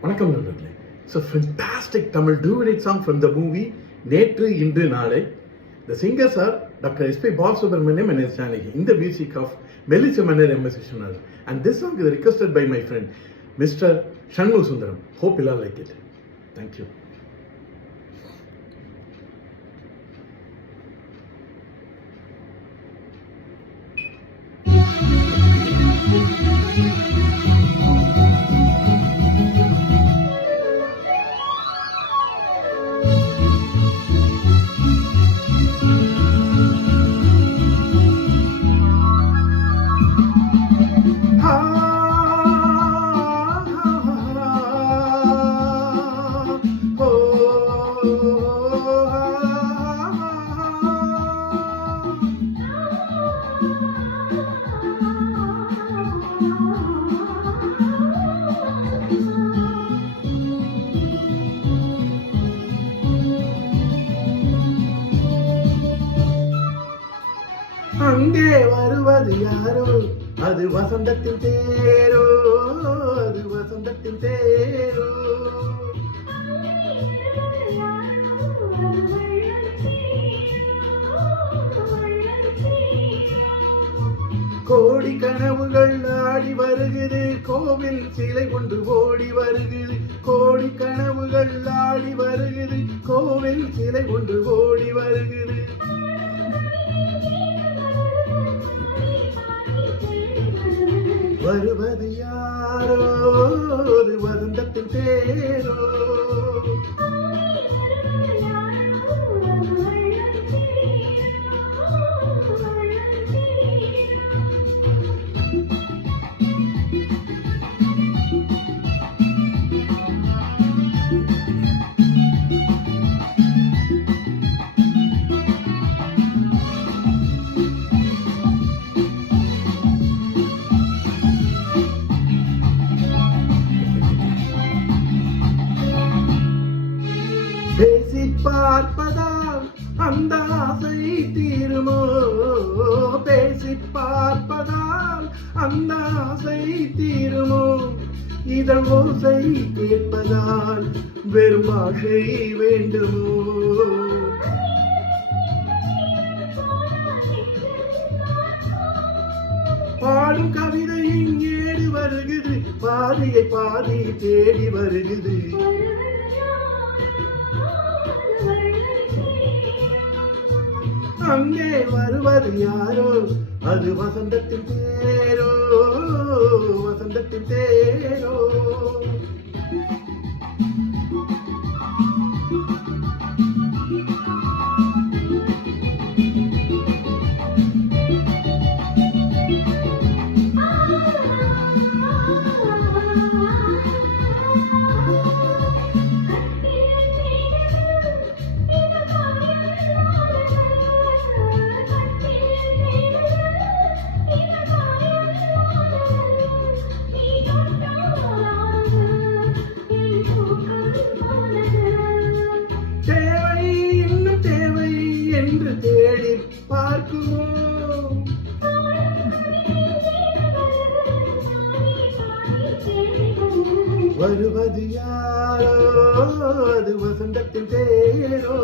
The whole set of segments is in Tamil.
வணக்கம் நண்பர்களே. It's a fantastic Tamil duet song from the movie நேற்று இன்று நாளை. The singers are Dr. S.P. Balasubramaniam and S. Janaki in the music of Melissa Manner M.S. Vishwanath. And this song is requested by my friend Mr. Shanmu Sundaram. Hope you all like it. Thank you. அங்கே வருவது யாரோ, அது வசந்தத்தின் தேரோ, அது வசந்தத்தின் தேரோ. கோடி கனவுகள் ஆடி வருகிறது, கோவில் சிலை கொண்டு ஓடி வருகிறது. கோடி கனவுகள் ஆடி வருகிறது, கோவில் சிலை கொண்டு ஓடி வருகிறது. வருவது யாரோ, அது வசந்தத்தின் தேரோ. பேசி பார்ப்பதால் அந்த ஆசை தீருமோ, பேசி பார்ப்பதால் அந்த ஆசை தீருமோ. இதழ் ஓசை கேட்பதால் வெறும் ஆசை வேண்டுமோ. பாடும் கவிதையின் ஏடு வருகிறது, பாதியை பாதி தேடி வருகிறது. அங்கே வருவது யாரோ, அது வசந்தத்தின் தேரோ, வசந்தத்தின் தேரோ. என்று தேடி பார்க்குமோ, வருவது யாரோ, அது வசந்தத்தின் தேரோ.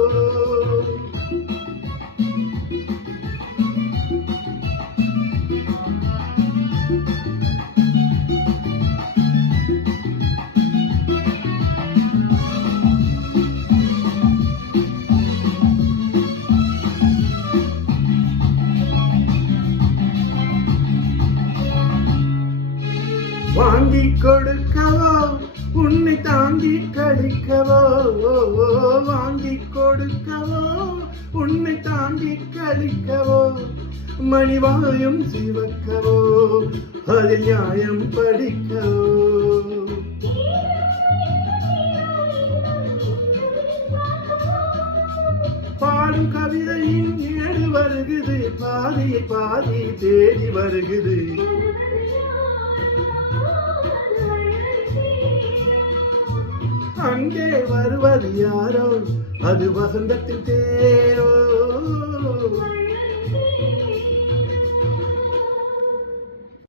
வாங்கி கொடுக்கவோ, உன்னை தாங்கி கழிக்கவோ. வாங்கி கொடுக்கவோ, உன்னை தாங்கி கழிக்கவோ. மணிவாயும் சிவக்கவோ, அதில் நியாயம் படிக்கவோ. பாடும் கவிதையின் ஏடு வருகிறது, பாதியை பாதி தேடி வருகிறது. அங்கே வருவது யாரோ, அது வசந்தத்தின் தேரோ.